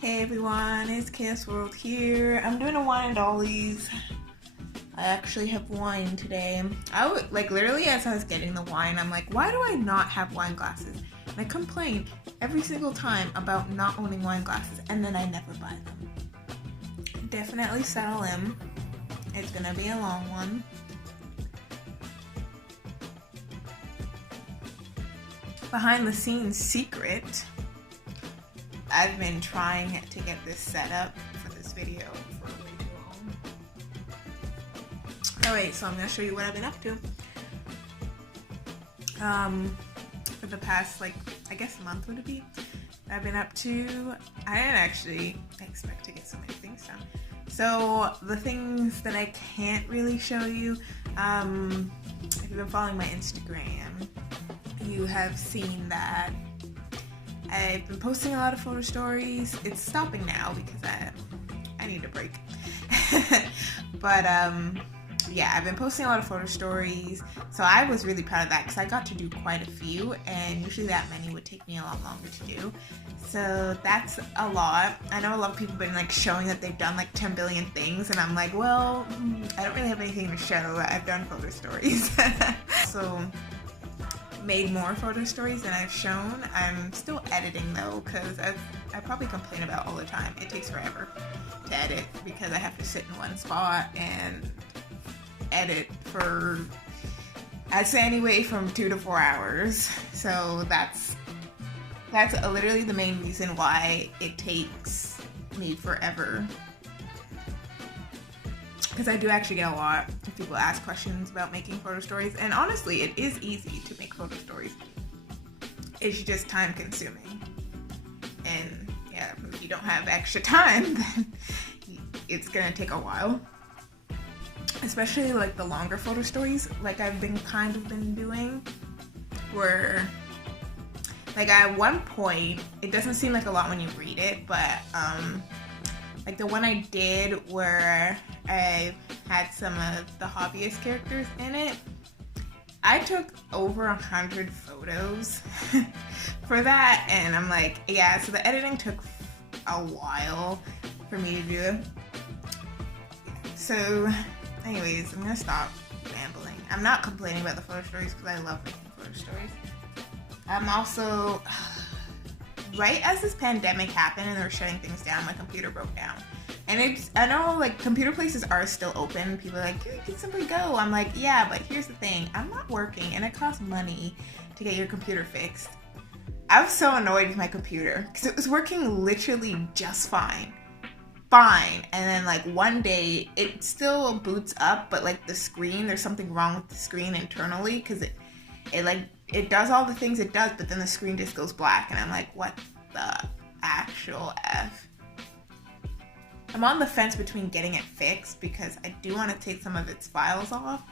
Hey everyone, it's Chaos World here. I'm doing a wine and dollies. I actually have wine today. Literally as I was getting the wine, I'm like, why do I not have wine glasses? And I complain every single time about not owning wine glasses, and then I never buy them. Definitely settle in. It's gonna be a long one. Behind the scenes secret. I've been trying to get this set up for this video for way too long. Alright, so I'm going to show you what I've been up to. For the past, I guess a month would it be? I've been up to, I didn't actually expect to get so many things done. So, the things that I can't really show you, if you've been following my Instagram, you have seen that I've been posting a lot of photo stories. It's stopping now because I need a break. But yeah, I've been posting a lot of photo stories. So I was really proud of that because I got to do quite a few, and usually that many would take me a lot longer to do. So that's a lot. I know a lot of people have been showing that they've done 10 billion things, and I'm like, well, I don't really have anything to show. I've done photo stories. So made more photo stories than I've shown. I'm still editing though, because I probably complain about all the time. It takes forever to edit because I have to sit in one spot and edit for, I'd say anyway, from 2 to 4 hours. So that's literally the main reason why it takes me forever. Because I do actually get a lot of people ask questions about making photo stories, and honestly, it is easy to make photo stories. It's just time consuming. And yeah, if you don't have extra time, then it's gonna take a while. Especially the longer photo stories, I've been been doing, where at one point, it doesn't seem like a lot when you read it, but the one I did where I had some of the hobbyist characters in it, I took over 100 photos for that, and I'm like, yeah, so the editing took a while for me to do. So anyways, I'm gonna stop rambling. I'm not complaining about the photo stories because I love making photo stories. I'm also, right as this pandemic happened and they were shutting things down, my computer broke down. And I know computer places are still open. People are like, you can simply go. I'm like, yeah, but here's the thing. I'm not working and it costs money to get your computer fixed. I was so annoyed with my computer because it was working literally just fine. And then one day it still boots up, but the screen, there's something wrong with the screen internally because it does all the things it does, but then the screen just goes black, and I'm like, what the actual F? I'm on the fence between getting it fixed because I do want to take some of its files off,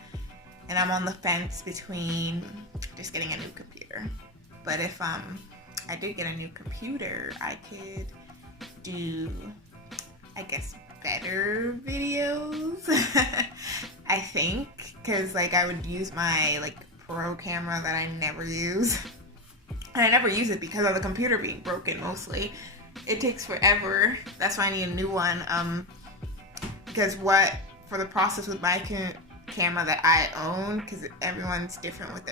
and I'm on the fence between just getting a new computer. But if I did get a new computer, I could do, I guess, better videos. I think, because I would use my pro camera that I never use. And I never use it because of the computer being broken mostly. It takes forever. That's why I need a new one. Because for the process with my camera that I own, because everyone's different with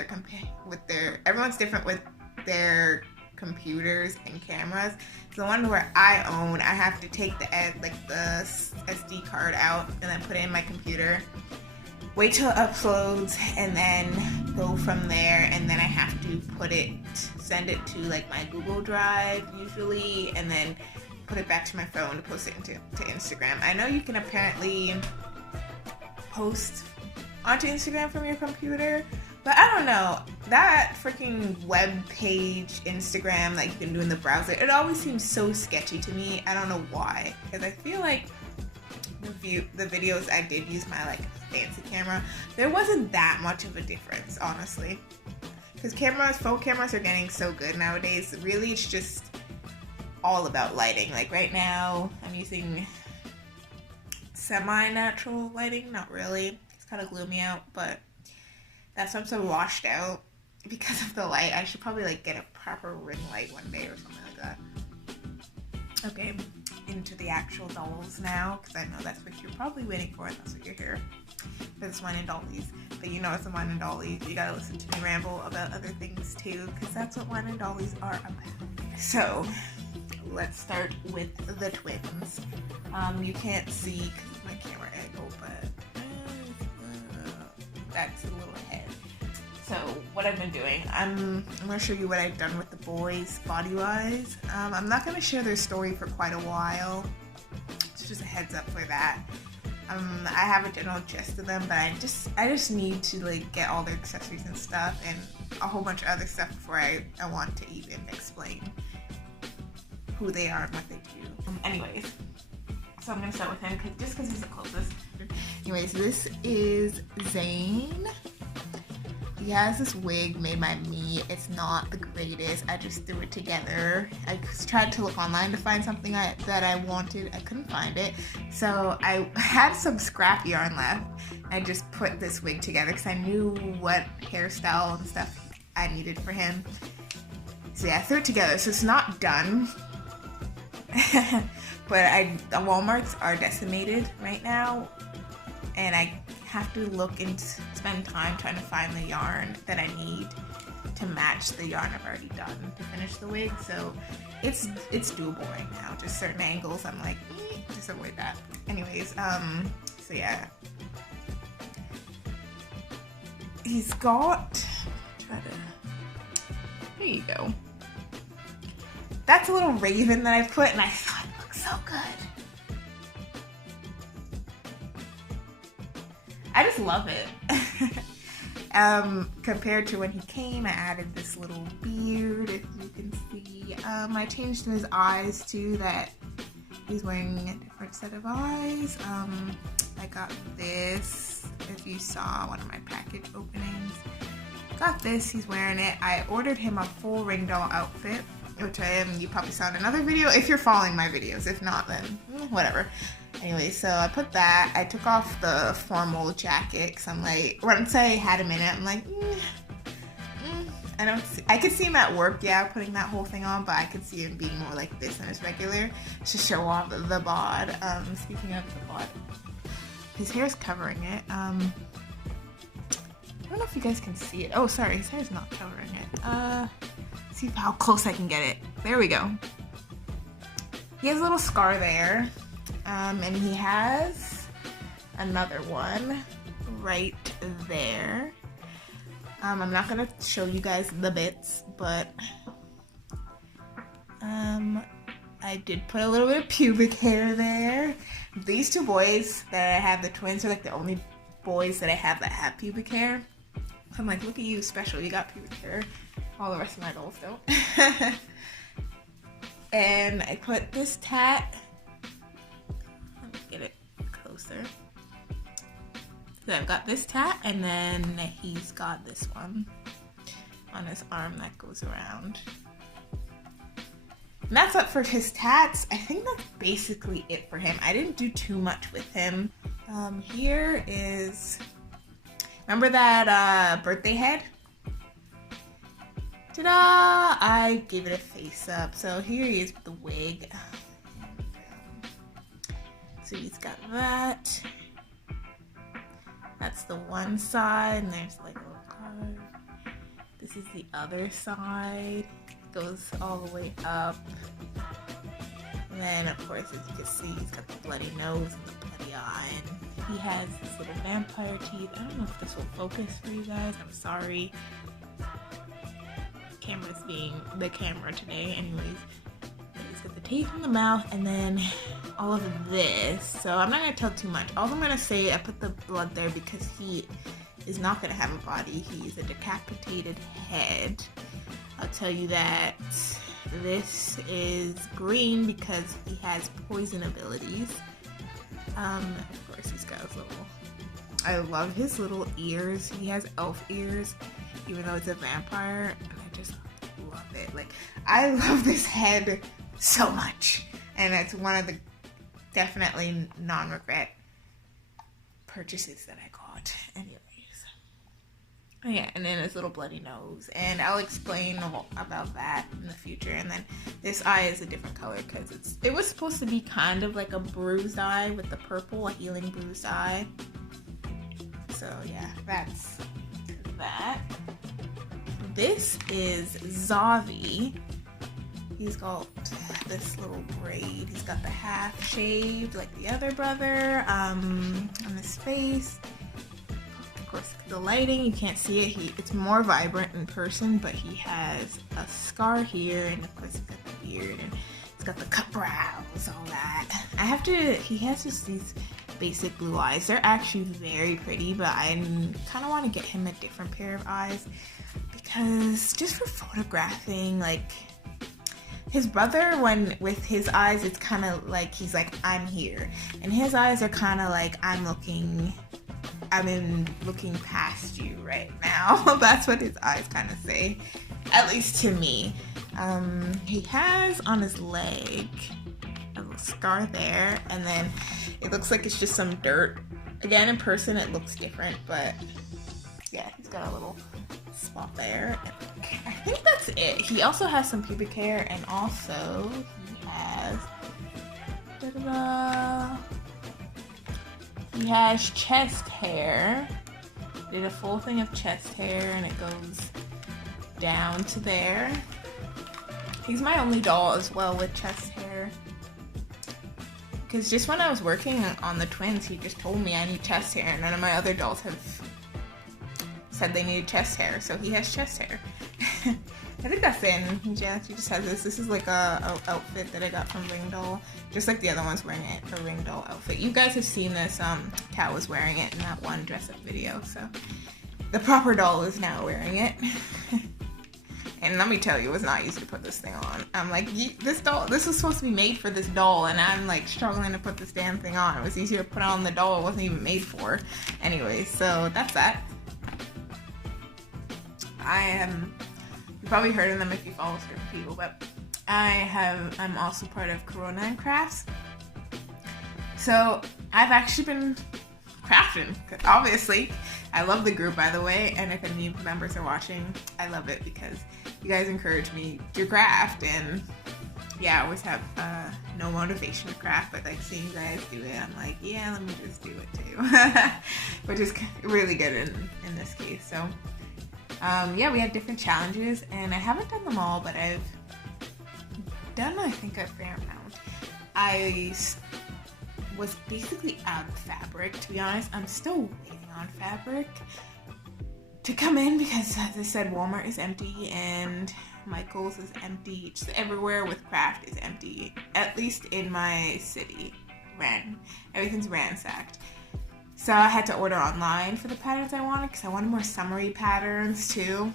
everyone's different with their computers and cameras. So the one where I own, I have to take the SD card out and then put it in my computer. Wait till it uploads and then go from there, and then I have to send it to my Google Drive usually, and then put it back to my phone to post it to Instagram. I know you can apparently post onto Instagram from your computer, but I don't know, that freaking web page Instagram you can do in the browser, it always seems so sketchy to me. I don't know why, because I feel like the videos I did use my fancy camera, there wasn't that much of a difference, honestly, because phone cameras are getting so good nowadays. Really, it's just all about lighting. Right now I'm using semi-natural lighting, not really, it's kind of gloomy out, but that's why I'm so washed out because of the light. I should probably get a proper ring light one day or something like that. Okay, into the actual dolls now, because I know that's what you're probably waiting for, and that's what you're here for, this Wine and Dollies. But you know it's a Wine and Dollies. You gotta listen to me ramble about other things too, because that's what Wine and Dollies are about. So let's start with the twins. You can't see because my camera angle, but that's a little ahead. So what I've been doing, I'm going to show you what I've done with the boys body-wise. I'm not going to share their story for quite a while. It's just a heads up for that. I have a general gist of them, but I just need to like get all their accessories and stuff and a whole bunch of other stuff before I want to even explain who they are and what they do. Anyways, so I'm going to start with him just because he's the closest. Anyways, this is Zane. He has this wig made by me. It's not the greatest. I just threw it together. I tried to look online to find something that I wanted. I couldn't find it. So I had some scrap yarn left. I just put this wig together because I knew what hairstyle and stuff I needed for him. So yeah, I threw it together. So it's not done. But the Walmarts are decimated right now. And I have to look and spend time trying to find the yarn that I need to match the yarn I've already done to finish the wig. So it's doable right now. Just certain angles, I'm like, just avoid that. Anyways, so yeah. He's got, there you go. That's a little raven that I put, and I thought it looked so good. I just love it. Compared to when he came, I added this little beard, if you can see. I changed his eyes too, that he's wearing a different set of eyes. I got this, if you saw one of my package openings. Got this, he's wearing it. I ordered him a full ring doll outfit, which you probably saw in another video, if you're following my videos. If not, then whatever. Anyway, so I put that. I took off the formal jacket because I'm like, once I had him in it, I'm like, I could see him at work, yeah, putting that whole thing on, but I could see him being more like this than his regular to show off the bod. Speaking of the bod, his hair's covering it. I don't know if you guys can see it. Oh, sorry, his hair's not covering it. See how close I can get it. There we go. He has a little scar there. And he has another one right there. I'm not gonna show you guys the bits, but I did put a little bit of pubic hair there. These two boys that I have, the twins, are like the only boys that I have that have pubic hair. I'm like, look at you, special, you got pubic hair. All the rest of my dolls don't. And I put this tat. Get it closer. So I've got this tat, and then he's got this one on his arm that goes around. And that's it for his tats. I think that's basically it for him. I didn't do too much with him. Here is, remember that birthday head? Ta-da! I gave it a face up. So here he is with the wig. So he's got that. That's the one side, and there's like a little card. This is the other side. Goes all the way up. And then, of course, as you can see, he's got the bloody nose and the bloody eye. And he has this little vampire teeth. I don't know if this will focus for you guys. I'm sorry. Camera's being the camera today. Anyways. He's got the teeth in the mouth, and then all of this. So I'm not going to tell too much. All I'm going to say, I put the blood there because he is not going to have a body. He's a decapitated head. I'll tell you that this is green because he has poison abilities. Of course, he's got his little... I love his little ears. He has elf ears, even though it's a vampire, and I just love it. Like, I love this head so much, and it's one of the definitely non-regret purchases that I got. Anyways, Oh yeah, and then his little bloody nose, and I'll explain about that in the future. And then this eye is a different color because it was supposed to be kind of like a bruised eye with the purple, a healing bruised eye. So yeah, that's that. This is Zavi. He's got this little braid. He's got the half shaved like the other brother on his face. Of course, the lighting, you can't see it. It's more vibrant in person, but he has a scar here, and of course he's got the beard, and he's got the cut brows, all that. He has just these basic blue eyes. They're actually very pretty, but I kind of want to get him a different pair of eyes because just for photographing, like his brother, when with his eyes, it's kind of like he's like, I'm here, and his eyes are kind of like I'm looking past you right now. That's what his eyes kind of say, at least to me. He has on his leg a little scar there, and then it looks like it's just some dirt. Again, in person it looks different, but yeah, he's got a little spot there. I think that's it. He also has some pubic hair, and also he has he has chest hair. Did a full thing of chest hair, and it goes down to there. He's my only doll as well with chest hair. Because just when I was working on the twins, he just told me I need chest hair, and none of my other dolls have said they needed chest hair, so he has chest hair. I think that's it. Yeah, she just has this. This is like a outfit that I got from Ring Doll, just like the other one's wearing it, a Ring Doll outfit. You guys have seen this. Kat was wearing it in that one dress-up video, so the proper doll is now wearing it. And let me tell you, it was not easy to put this thing on. I'm like, this was supposed to be made for this doll, and I'm like struggling to put this damn thing on. It was easier to put on the doll it wasn't even made for. Anyway, so that's that. You probably heard of them if you follow certain people, but I'm also part of Corona and Crafts. So I've actually been crafting, obviously. I love the group, by the way, and if any members are watching, I love it because you guys encourage me to craft, and yeah, I always have no motivation to craft, but like seeing you guys do it, I'm like, yeah, let me just do it too. Which is really good in this case. So yeah, we had different challenges, and I haven't done them all, but I've done, I think, a fair amount. I was basically out of fabric, to be honest. I'm still waiting on fabric to come in because, as I said, Walmart is empty and Michael's is empty. Just everywhere with craft is empty, at least in my city. Everything's ransacked. So I had to order online for the patterns I wanted because I wanted more summery patterns too.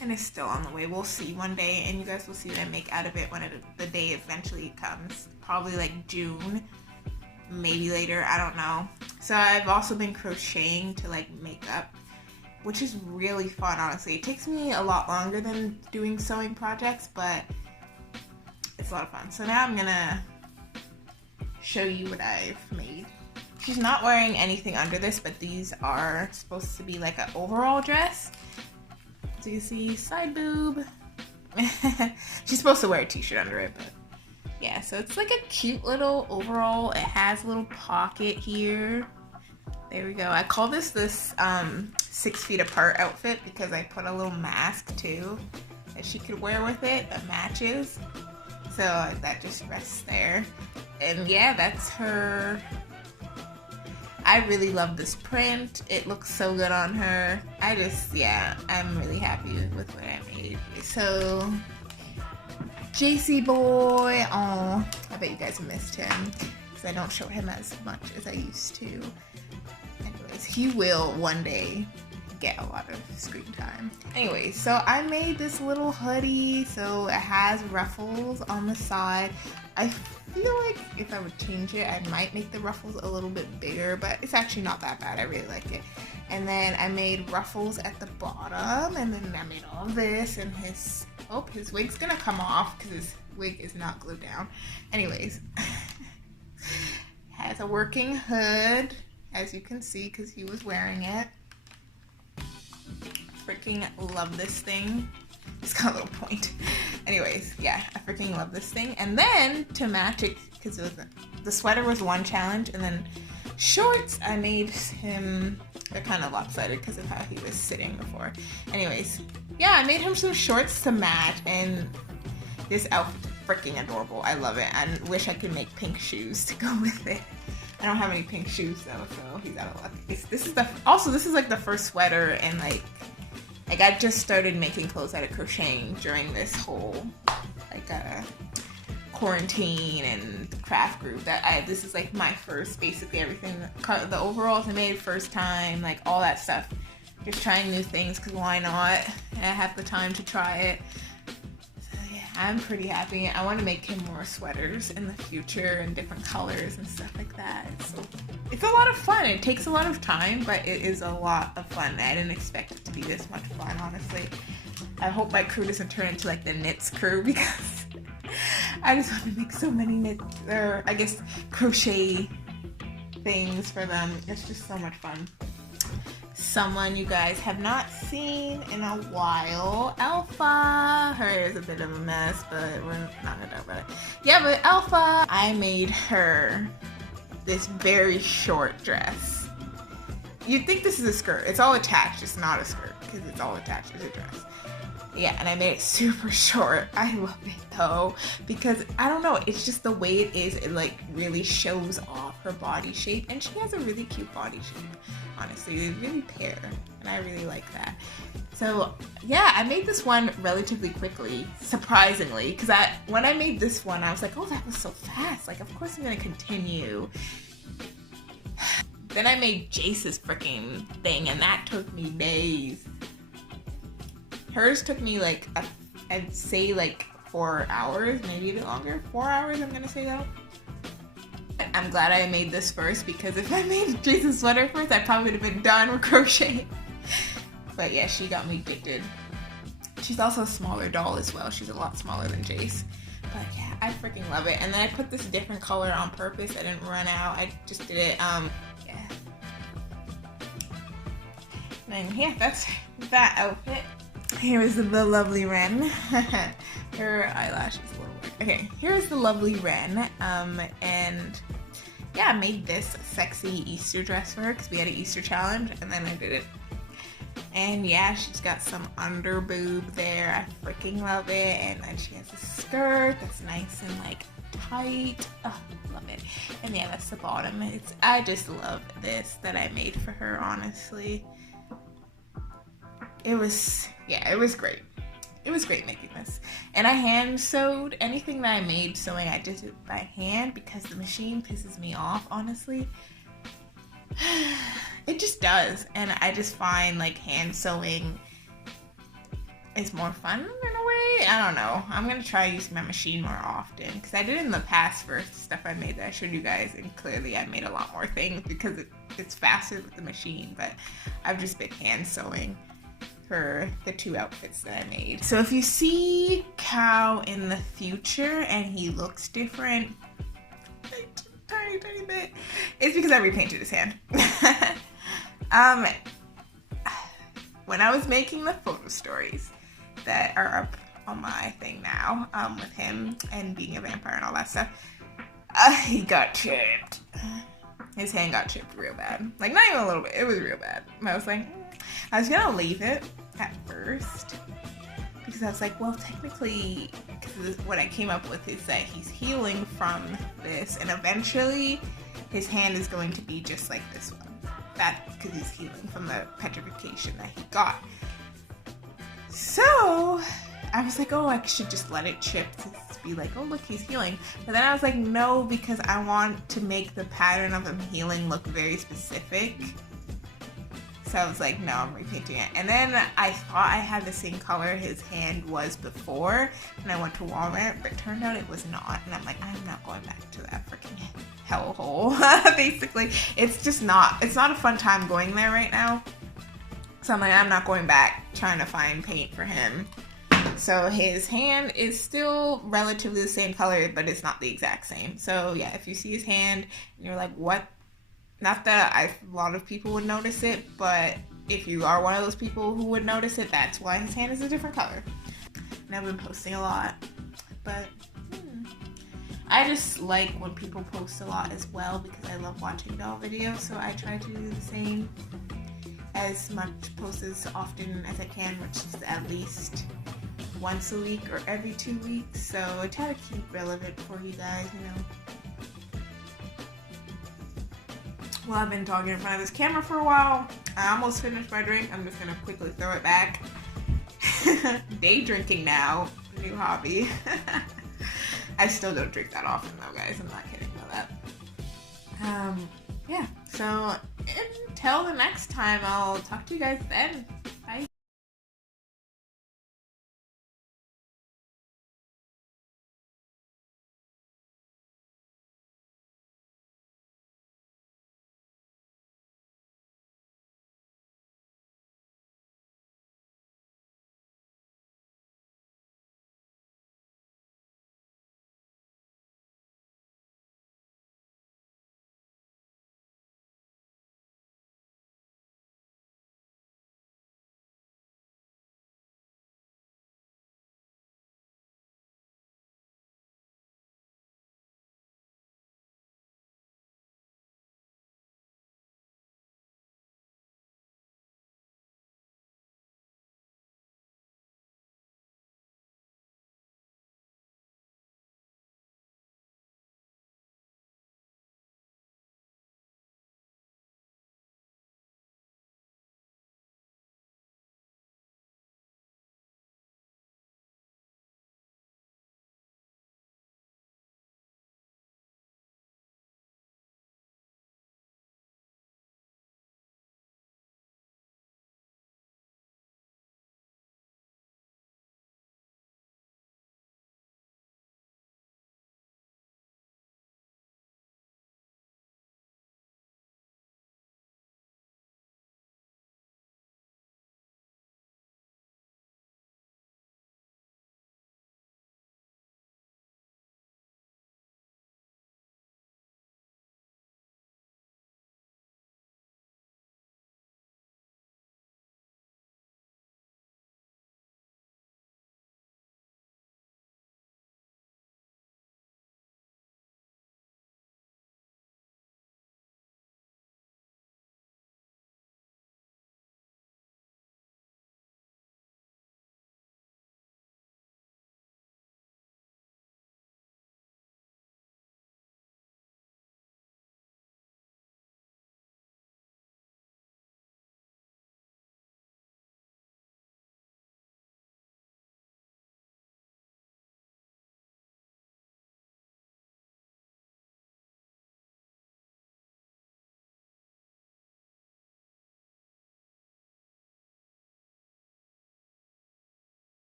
And it's still on the way. We'll see one day, and you guys will see what I make out of it when the day eventually comes. Probably like June, maybe later, I don't know. So I've also been crocheting to like makeup, which is really fun, honestly. It takes me a lot longer than doing sewing projects, but it's a lot of fun. So now I'm gonna show you what I've made. She's not wearing anything under this, but these are supposed to be like an overall dress. So you see side boob. She's supposed to wear a t-shirt under it, but yeah, so it's like a cute little overall. It has a little pocket here. There we go. I call this 6 feet apart outfit because I put a little mask too that she could wear with it that matches. So that just rests there. And yeah, that's her. I really love this print. It looks so good on her. I'm really happy with what I made. So, JC boy, oh, I bet you guys missed him because I don't show him as much as I used to. Anyways, he will one day get a lot of screen time. Anyways, so I made this little hoodie. So it has ruffles on the side. I feel like if I would change it, I might make the ruffles a little bit bigger, but it's actually not that bad. I really like it. And then I made ruffles at the bottom, and then I made all this, and his wig's gonna come off because his wig is not glued down. Anyways, has a working hood, as you can see, because he was wearing it. freaking love this thing. It's got a little point. Anyways, yeah, I freaking love this thing. And then to match it, because the sweater was one challenge, and then shorts, I made him, they're kind of lopsided because of how he was sitting before. Anyways, yeah, I made him some shorts to match, and this outfit is freaking adorable. I love it. I wish I could make pink shoes to go with it. I don't have any pink shoes though, so he's out of luck. This is like the first sweater, and like I just started making clothes out of crocheting during this whole like quarantine and craft group. This is like my first, basically everything. The overalls I made first time, like all that stuff. Just trying new things, because why not? And I have the time to try it. So yeah, I'm pretty happy. I want to make him more sweaters in the future and different colors and stuff like that. It's a lot of fun. It takes a lot of time, but it is a lot of fun. I didn't expect it to be this much fun, honestly. I hope my crew doesn't turn into like the knits crew, because I just want to make so many knits, or I guess crochet things for them. It's just so much fun. Someone you guys have not seen in a while, Alpha. Her hair is a bit of a mess, but we're not gonna talk about it. Yeah, but Alpha, I made her this very short dress. You'd think this is a skirt. It's all attached. It's not a skirt, because it's all attached as a dress. Yeah, and I made it super short. I love it though, because I don't know, it's just the way it is. It like really shows off her body shape, and she has a really cute body shape. Honestly, they really pair, and I really like that. So yeah, I made this one relatively quickly, surprisingly, because when I made this one, I was like, oh, that was so fast. Like, of course I'm gonna continue. Then I made Jace's freaking thing, and that took me days. Hers took me like, I'd say like 4 hours, maybe a bit longer. 4 hours, I'm gonna say though. I'm glad I made this first, because if I made Jason's sweater first, I probably would have been done with crocheting. But yeah, she got me addicted. She's also a smaller doll as well. She's a lot smaller than Jace. But yeah, I freaking love it. And then I put this different color on purpose. I didn't run out. I just did it, yeah. And yeah, that's that outfit. Here's the lovely Ren. Her eyelash is a little weird. Okay, here's the lovely Ren. And yeah, I made this sexy Easter dress for her, because we had an Easter challenge, and then I did it. And yeah, she's got some under boob there. I freaking love it. And then she has a skirt that's nice and like tight. Oh, love it. And yeah, that's the bottom. I just love this that I made for her, honestly. It was great. It was great making this. And I hand sewed anything that I made sewing. I did it by hand, because the machine pisses me off, honestly. It just does. And I just find like hand sewing is more fun in a way. I don't know. I'm gonna try using my machine more often, because I did it in the past for stuff I made that I showed you guys, and clearly I made a lot more things because it's faster with the machine. But I've just been hand sewing for the 2 outfits that I made. So if you see Cow in the future and he looks different, tiny bit, it's because I repainted his hand. When I was making the photo stories that are up on my thing now, with him and being a vampire and all that stuff, he got chipped. His hand got chipped real bad. Like, not even a little bit, it was real bad. I was like, I was gonna leave it at first, because I was like, well, technically, because what I came up with is that he's healing from this, and eventually his hand is going to be just like this one. That's because he's healing from the petrification that he got. So I was like, oh, I should just let it chip to be like, oh, look, he's healing. But then I was like, no, because I want to make the pattern of him healing look very specific. So I was like, no, I'm repainting it. And then I thought I had the same color his hand was before, and I went to Walmart, but it turned out it was not. And I'm like, I'm not going back to that freaking hellhole. Basically, it's not a fun time going there right now. So I'm like, I'm not going back trying to find paint for him. So his hand is still relatively the same color, but it's not the exact same. So yeah, if you see his hand and you're like, what? Not that a lot of people would notice it, but if you are one of those people who would notice it, that's why his hand is a different color. And I've been posting a lot, but I just like when people post a lot as well because I love watching doll videos, so I try to do the same, as much post as often as I can, which is at least once a week or every 2 weeks. So I try to keep relevant for you guys, you know. Well, I've been talking in front of this camera for a while. I almost finished my drink. I'm just gonna quickly throw it back. Day drinking now, new hobby. I still don't drink that often though, guys. I'm not kidding about that. Yeah, so until the next time, I'll talk to you guys then.